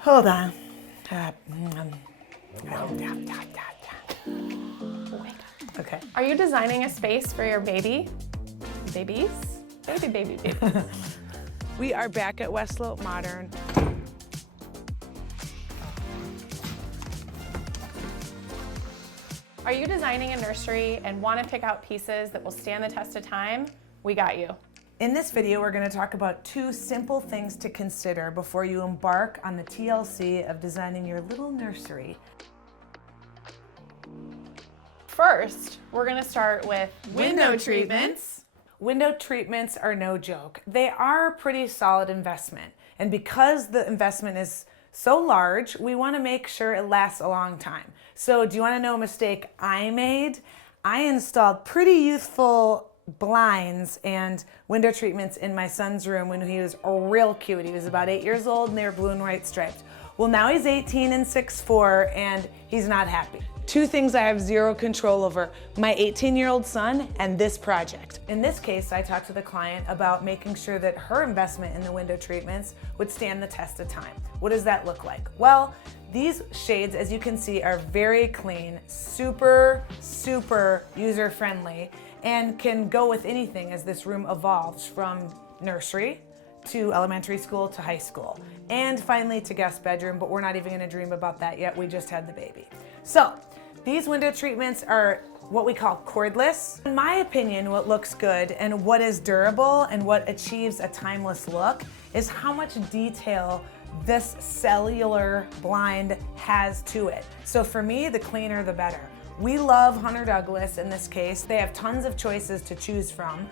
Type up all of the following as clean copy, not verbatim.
Hold on. Okay. Are you designing a space for your baby? Babies? Baby. We are back at Westlope Modern. Are you designing a nursery and want to pick out pieces that will stand the test of time? We got you. In this video, we're going to talk about 2 simple things to consider before you embark on the TLC of designing your little nursery. First, we're going to start with window treatments. Window treatments are no joke. They are a pretty solid investment. And because the investment is so large, we want to make sure it lasts a long time. So do you want to know a mistake I made? I installed pretty youthful blinds and window treatments in my son's room when he was real cute. He was about 8 years old and they were blue and white striped. Well, now he's 18 and 6'4" and he's not happy. 2 things I have 0 control over: my 18-year-old son and this project. In this case, I talked to the client about making sure that her investment in the window treatments would stand the test of time. What does that look like? Well, these shades, as you can see, are very clean, super user-friendly, and can go with anything as this room evolves from nursery to elementary school to high school, and finally to guest bedroom, but we're not even gonna dream about that yet. We just had the baby. So these window treatments are what we call cordless. In my opinion, what looks good and what is durable and what achieves a timeless look is how much detail this cellular blind has to it. So for me, the cleaner the better. We love Hunter Douglas in this case. They have tons of choices to choose from.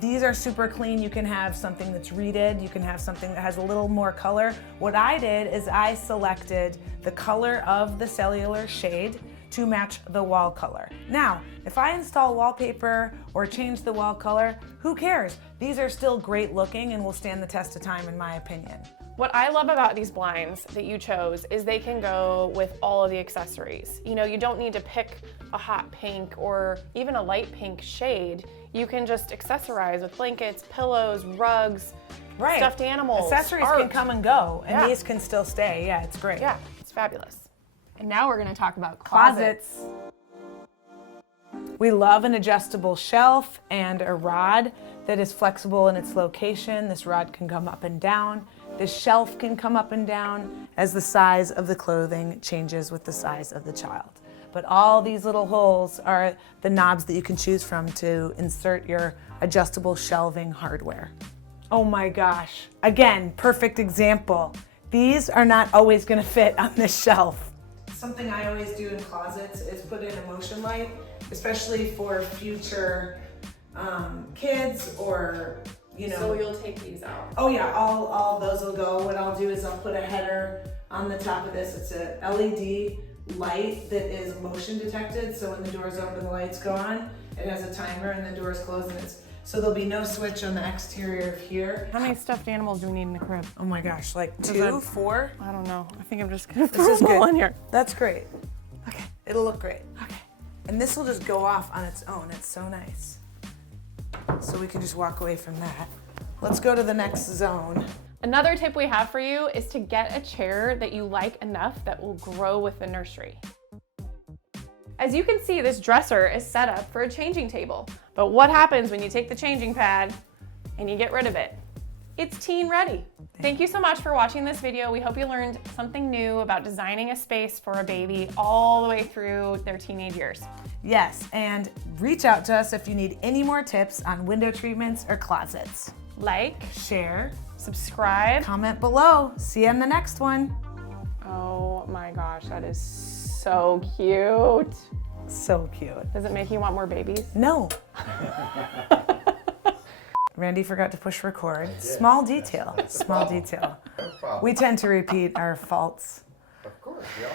These are super clean. You can have something that's reeded. You can have something that has a little more color. What I did is I selected the color of the cellular shade to match the wall color. Now, if I install wallpaper or change the wall color, who cares? These are still great looking and will stand the test of time in my opinion. What I love about these blinds that you chose is they can go with all of the accessories. You know, you don't need to pick a hot pink or even a light pink shade. You can just accessorize with blankets, pillows, rugs, stuffed animals. Accessories can come and go, and these can still stay. Yeah, it's great. Yeah, it's fabulous. And now we're going to talk about closets. We love an adjustable shelf and a rod that is flexible in its location. This rod can come up and down. This shelf can come up and down as the size of the clothing changes with the size of the child. But all these little holes are the knobs that you can choose from to insert your adjustable shelving hardware. Oh my gosh. Again, perfect example. These are not always going to fit on this shelf. Something I always do in closets is put in a motion light, especially for future kids or, you know. So you'll take these out? Oh yeah, all of those will go. What I'll do is I'll put a header on the top of this. It's a LED light that is motion detected, so when the door's open, the lights go on. It has a timer and the door's closed, and so there'll be no switch on the exterior of here. How many stuffed animals do we need in the crib? Oh my gosh, like 2, 4? I don't know. I think I'm just gonna throw them all in here. That's great. Okay. It'll look great. Okay. And this will just go off on its own. It's so nice. So we can just walk away from that. Let's go to the next zone. Another tip we have for you is to get a chair that you like enough that will grow with the nursery. As you can see, this dresser is set up for a changing table. But what happens when you take the changing pad and you get rid of it? It's teen ready. Thank you so much for watching this video. We hope you learned something new about designing a space for a baby all the way through their teenage years. Yes, and reach out to us if you need any more tips on window treatments or closets. Like, share, subscribe, comment below. See you on the next one. Oh my gosh, that is so cute. So cute. Does it make you want more babies? No. Randy forgot to push record. Small detail, small detail. No problem. We tend to repeat our faults. Of course, yeah.